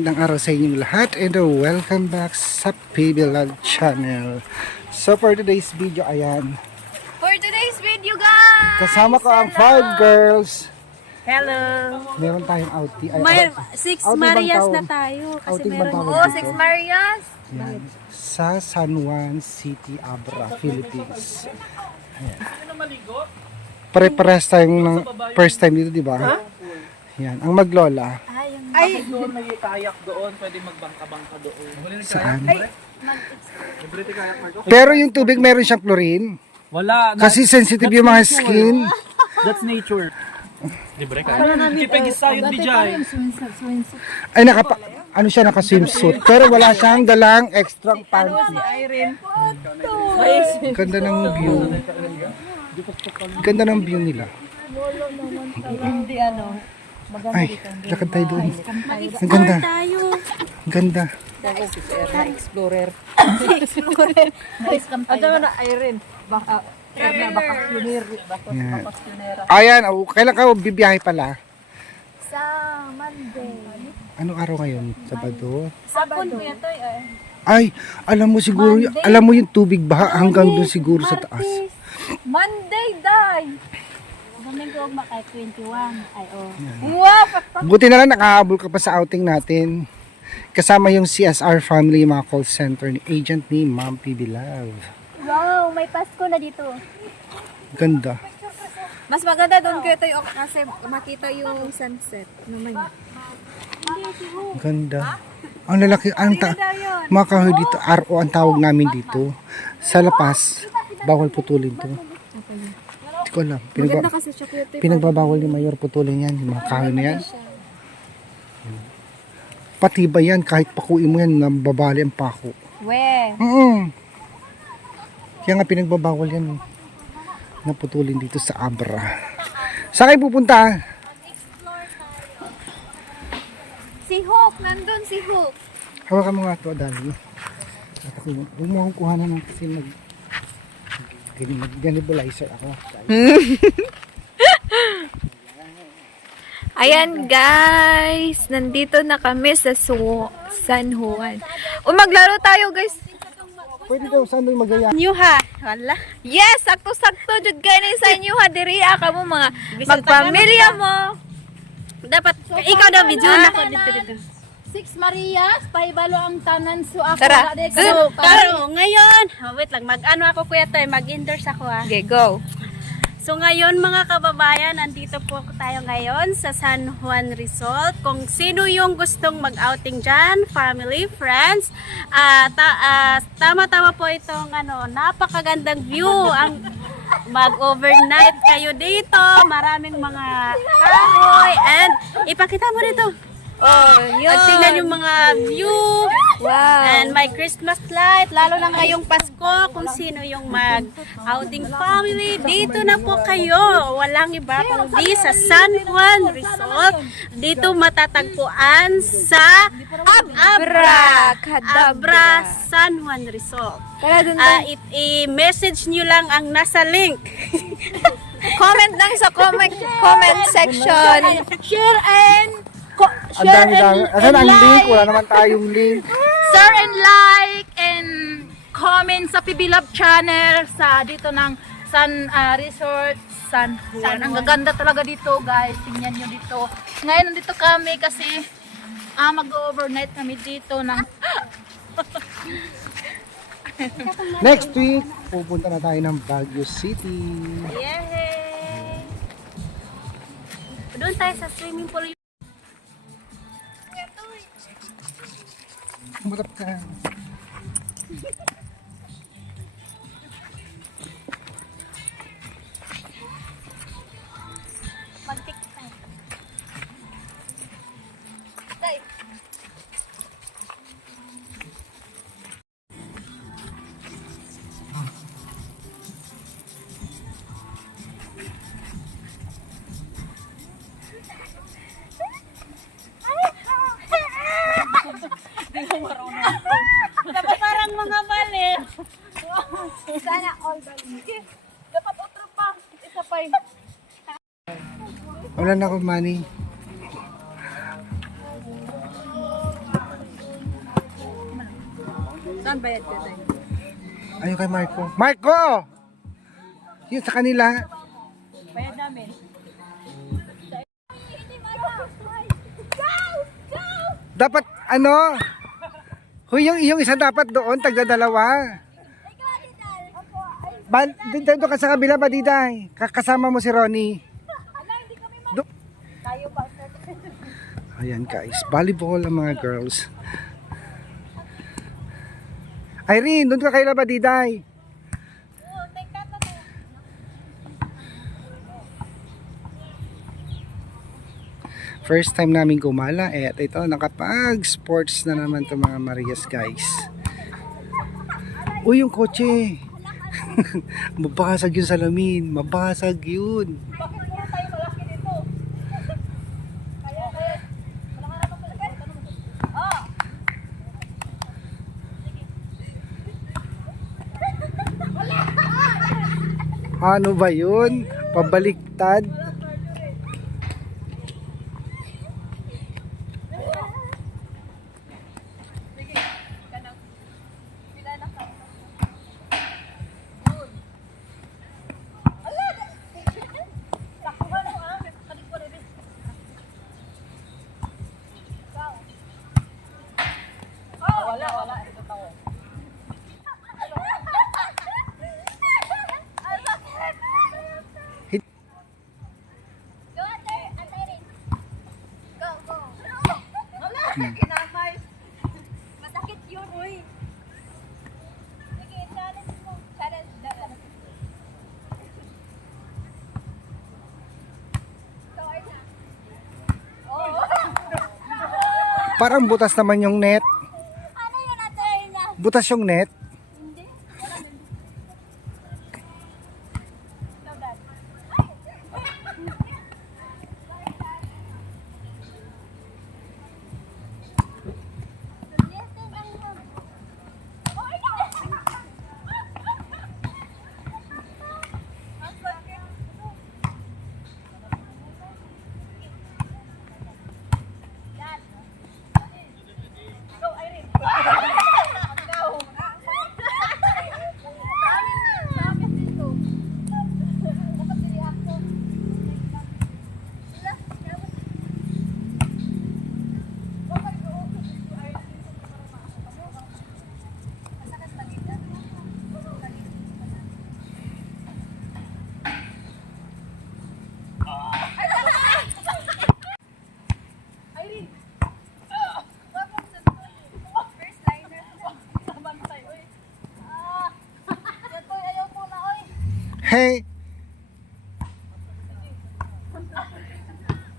Magandang araw sa inyong lahat and welcome back sa PB Vlog channel. So for today's video, ayan. For today's video, guys! Kasama ko ang 5 girls. Hello! Meron tayong outing. May 6 outing Marias bang na taon? tayo. Kasi Outing meron bang tawag Oo, dito? 6 Marias. Ayan. Sa San Juan City, Abra, Philippines. Ayan. Pare-parehas tayong ng first time dito, di ba? Yan, ang maglola. Ay, doon may kayak doon, pwede magbangka-bangka doon. Saan? Pero yung tubig meron siyang chlorine. Wala. Kasi sensitive yung mga skin. That's nature. Libre ka. Kipigis tayo di dyan. Ay, ano siya, naka-swimsuit. Pero wala siyang dalang extra pants. Ganda ng view. Ganda ng view nila. Hindi ano. Ay, lakad tayo doon. Ang ganda. Ang ganda. Explorer. Ano na Irene? Baka Yan. Ayan, kailan ka bibiyahe pala? Sa Monday. Anong araw ngayon? Sabado? Sabon po yan to Ay, alam mo siguro, alam mo yung tubig baha hanggang doon siguro sa taas. Monday, day! Domingo makay 21. Ay oh. Wow! Buti na lang nakahabol ka pa sa outing natin. Kasama yung CSR family, yung mga call center ni agent ni Ma'am PB Love. Wow, may Pasko na dito. Ganda. Mas maganda doon kayo tayo kasi makita yung sunset. Naman. Ganda. Ang lalaki, mga kahoy dito, RO ang tawag namin dito. Sa Lapas, bawal putulin to. Hindi ko alam. Maganda kasi chocolate. Pinagbabawal ni Mayor putulin yan, yung mga kahoy na yan. Pati ba yan, kahit pakuin mo yan, nababali ang pako. We. Kaya nga pinagbabawal yan, naputulin dito sa Abra. Saan kayo pupunta? Si Hope, nandun si Hope. Hawakan mo nga ito, Adali. Huwag mo akong kuhanan ng kasi mag-ganibalizer ako. Ayan guys, nandito na kami sa San Juan. Maglaro tayo guys. Pwede daw, saan doon magaya? Nyuha. Wala. Yes, sakto-sakto jud gani sa Nyuha diri ka mo mga magpamilya mo. Dapat ikaw daw video na ko dito. 6 Marias, paibalo ang tanan so ako. Tara. So, ngayon, wait lang, mag-ano ako kuya Toy, mag-endorse ako Okay, go. So ngayon mga kababayan, andito po tayo ngayon sa San Juan Resort. Kung sino yung gustong mag-outing dyan, family, friends, tama-tama po itong napakagandang view. Ang mag-overnight kayo dito, maraming mga kahoy, and ipakita mo dito. Oh, yun. At tingnan yung mga view. Wow. And may Christmas light, lalo na ngayong Pasko, kung sino yung mag-outing family, dito na po kayo. Walang iba kundi sa San Juan Resort. Dito matatagpuan sa Abra San Juan Resort. Tara dun. I-message nyo lang ang nasa link. Comment lang sa comment section. Share and Ang dami-dami. Asan ang link? Wala naman tayong link. share and like and comment sa PB Love channel sa dito ng San Resort San Juan. Ang gaganda talaga dito guys. Tingnan nyo dito. Ngayon nandito kami kasi mag-overnight kami dito ng Next week, pupunta na tayo ng Baguio City. Yay! Doon tayo sa swimming pool. Kumarap ka. Mag-tiktok. Dapat parang mga balit. Sana all the Dapat otro pa. Isa pa. Wala na akong money. Saan bayad ka tayo? Ayun kay Marco. Marco! Yun sa kanila. Bayad namin. Dapat ano? Huy, yung isa dapat doon, tagdadalawa. Dito ka sa kabila ba, Diday? Kasama mo si Ronnie. Ayan guys, volleyball ang mga girls. Irene, doon ka kaila ba, Diday? First time namin gumala at ito nakapag sports na naman to mga Marias guys. Uy, yung kotse. Mabasag yung salamin, mabasag yun. Ano ba yun? Pabaliktad. Masakit yun, uy. Sige, challenge mo. Challenge na. Parang butas naman yung net. Ano yun, atay na? Butas yung net. Hindi. Hey,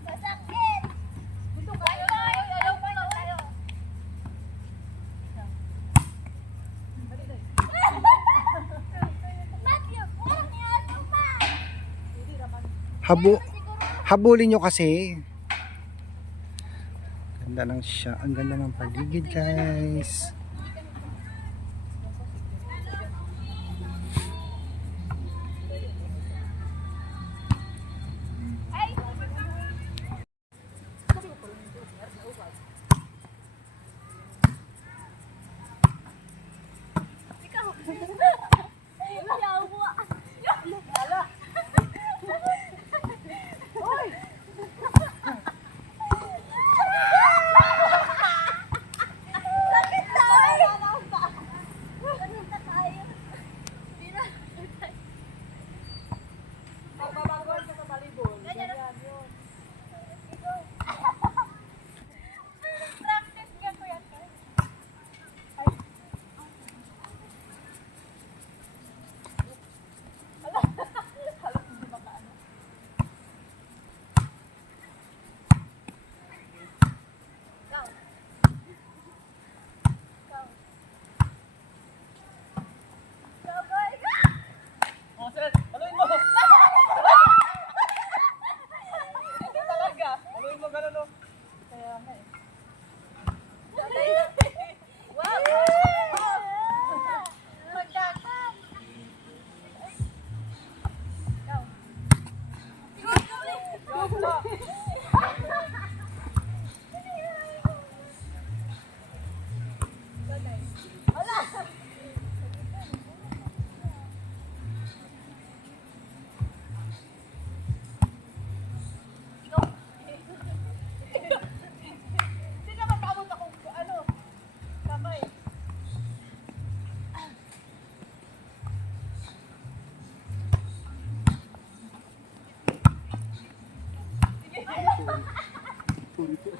Masakit. Gusto ka? Ayaw pa na tayo. Matthew, ano pa? habulin nyo kasi. Ganda ng siya. Ang ganda ng paligid guys.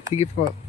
Sige po.